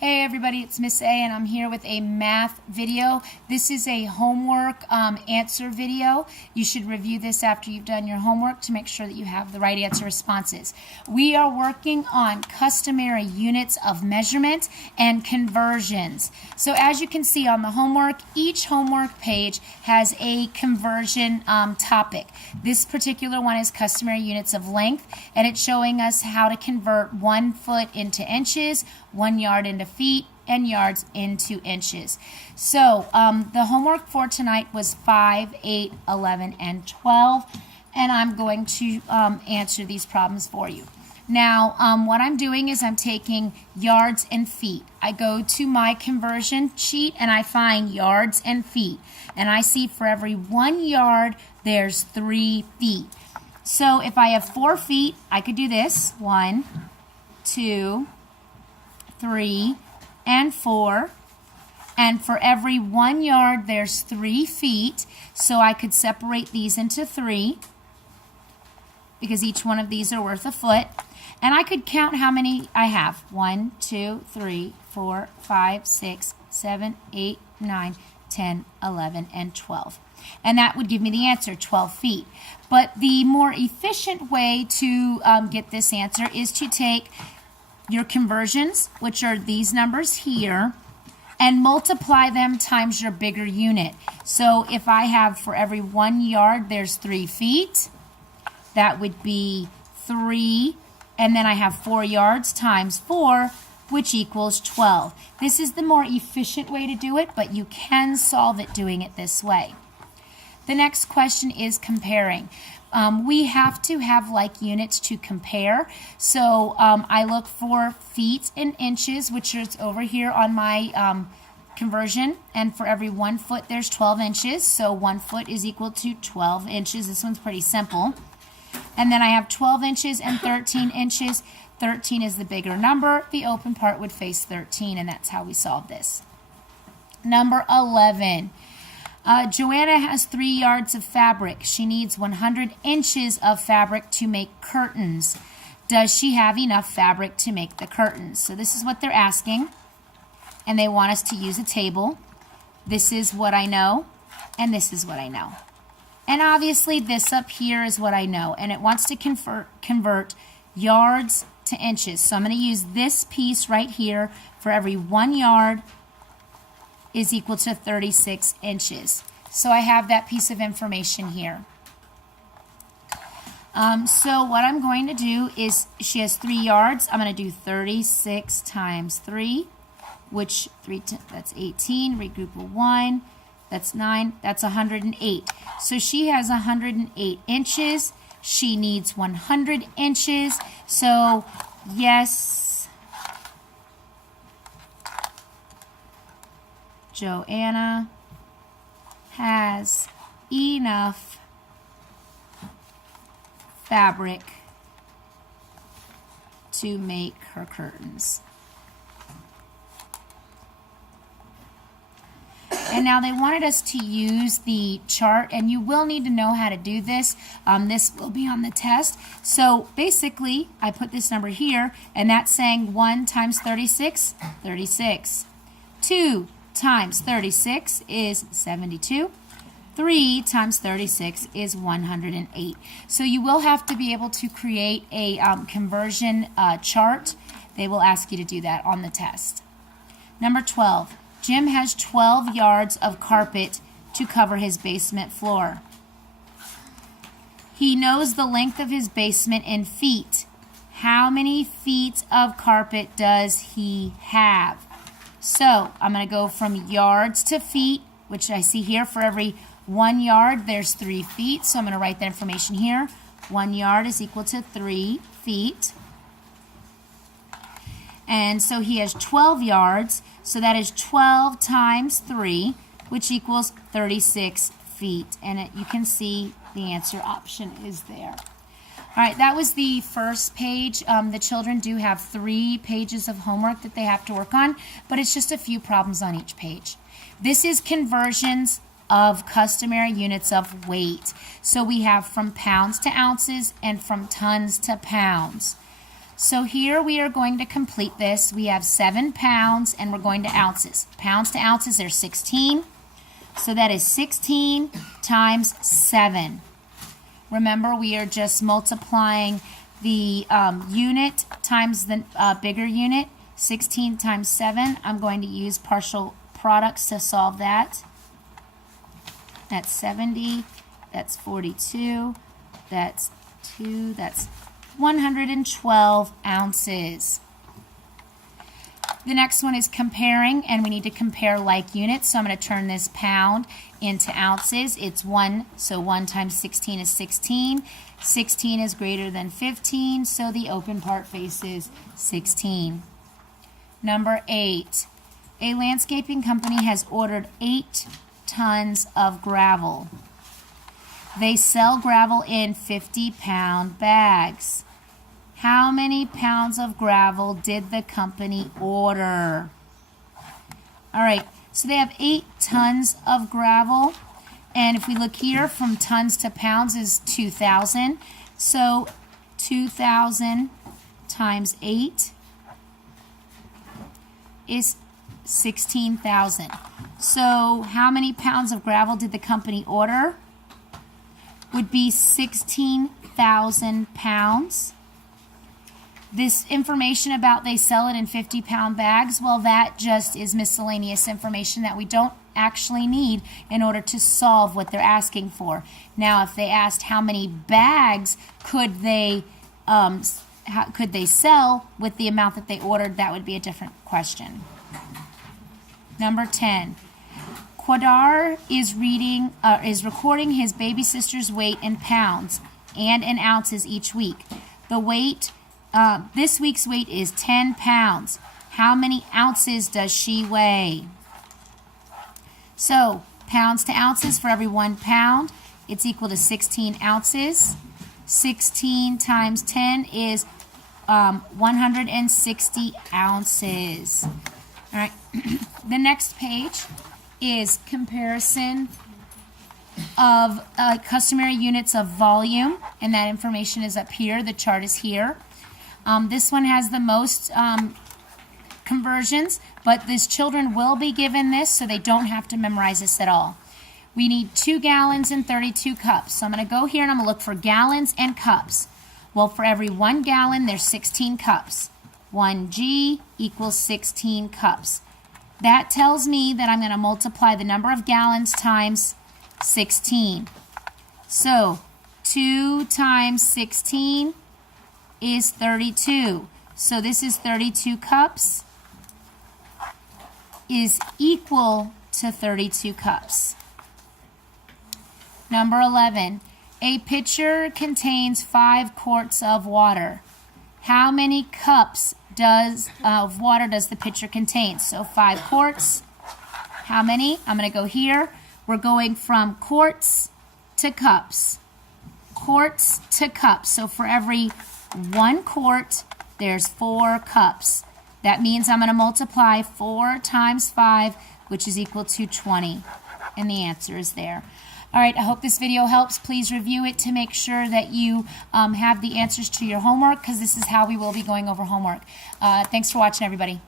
Hey everybody, it's Miss A and I'm here with a math video. This is a homework answer video. You should review this after you've done your homework to make sure that you have the right answer responses. We are working on customary units of measurement and conversions. So as you can see on the homework, each homework page has a conversion topic. This particular one is customary units of length, and it's showing us how to convert 1 foot into inches, 1 yard into feet, and yards into inches. So the homework for tonight was 5, 8, 11, and 12, and I'm going to answer these problems for you. Now, what I'm doing is I'm taking yards and feet. I go to my conversion sheet and I find yards and feet, and I see for every 1 yard, there's 3 feet. So if I have 4 feet, I could do this, 1, 2, 3, and 4, and for every 1 yard there's 3 feet, so I could separate these into 3 because each one of these are worth a foot, and I could count how many I have. 1, 2, 3, 4, 5, 6, 7, 8, 9, 10, 11, and 12. And that would give me the answer, 12 feet. But the more efficient way to get this answer is to take your conversions, which are these numbers here, and multiply them times your bigger unit. So if I have for every 1 yard, there's 3 feet, that would be 3, and then I have 4 yards times 4, which equals 12. This is the more efficient way to do it, but you can solve it doing it this way. The next question is comparing. We have to have like units to compare. So I look for feet and inches, which is over here on my conversion. And for every 1 foot, there's 12 inches. So 1 foot is equal to 12 inches. This one's pretty simple. And then I have 12 inches and 13 inches. 13 is the bigger number. The open part would face 13, and that's how we solve this. Number 11. Joanna has 3 yards of fabric. She needs 100 inches of fabric to make curtains. Does she have enough fabric to make the curtains? So this is what they're asking, and they want us to use a table. This is what I know, and this is what I know. And obviously this up here is what I know, and it wants to convert yards to inches. So I'm going to use this piece right here. For every 1 yard is equal to 36 inches. So I have that piece of information here. So what I'm going to do is, she has 3 yards. I'm going to do 36 times 3, which that's 18. Regroup a 1. That's 9. That's 108. So she has 108 inches. She needs 100 inches. So yes, Joanna has enough fabric to make her curtains. And now they wanted us to use the chart, and you will need to know how to do this. This will be on the test. So basically, I put this number here, and that's saying 1 times 36, 36. 2 times 36 is 72. 3 times 36 is 108. So you will have to be able to create a conversion chart. They will ask you to do that on the test. Number 12. Jim has 12 yards of carpet to cover his basement floor. He knows the length of his basement in feet. How many feet of carpet does he have? So I'm going to go from yards to feet, which I see here. For every 1 yard, there's 3 feet. So I'm going to write that information here. 1 yard is equal to 3 feet. And so he has 12 yards, so that is 12 times 3, which equals 36 feet. And you can see the answer option is there. All right, that was the first page. The children do have 3 pages of homework that they have to work on, but it's just a few problems on each page. This is conversions of customary units of weight. So we have from pounds to ounces and from tons to pounds. So here we are going to complete this. We have 7 pounds and we're going to ounces. Pounds to ounces, there's 16. So that is 16 times 7. Remember, we are just multiplying the unit times the bigger unit. 16 times 7. I'm going to use partial products to solve that. That's 70. That's 42. That's 2. That's 112 ounces. The next one is comparing, and we need to compare like units. So I'm going to turn this pound into ounces. It's 1, so 1 times 16 is 16. 16 is greater than 15, so the open part faces 16. Number 8. A landscaping company has ordered 8 tons of gravel. They sell gravel in 50-pound bags. How many pounds of gravel did the company order? All right, so they have 8 tons of gravel. And if we look here, from tons to pounds is 2,000. So 2,000 times 8 is 16,000. So how many pounds of gravel did the company order? Would be 16,000 pounds. This information about they sell it in 50-pound bags, well, that just is miscellaneous information that we don't actually need in order to solve what they're asking for. Now, if they asked how many bags could they sell with the amount that they ordered, that would be a different question. Number 10. Quadar is recording his baby sister's weight in pounds and in ounces each week. The weight, this week's weight is 10 pounds. How many ounces does she weigh? So, pounds to ounces, for every 1 pound, it's equal to 16 ounces. 16 times 10 is 160 ounces. All right, the next page is comparison of customary units of volume, and that information is up here. The chart is here. This one has the most conversions, but these children will be given this, so they don't have to memorize this at all. We need 2 gallons and 32 cups. So I'm going to go here and I'm going to look for gallons and cups. Well, for every 1 gallon, there's 16 cups. 1G equals 16 cups. That tells me that I'm going to multiply the number of gallons times 16. So 2 times 16 is 32. So this is 32 cups is equal to 32 cups. Number 11. A pitcher contains 5 quarts of water. How many cups of water does the pitcher contain? So 5 quarts. How many? I'm going to go here. We're going from quarts to cups. Quarts to cups. So for every 1 quart, there's 4 cups. That means I'm going to multiply 4 times 5, which is equal to 20. And the answer is there. All right, I hope this video helps. Please review it to make sure that you have the answers to your homework, because this is how we will be going over homework. Thanks for watching, everybody.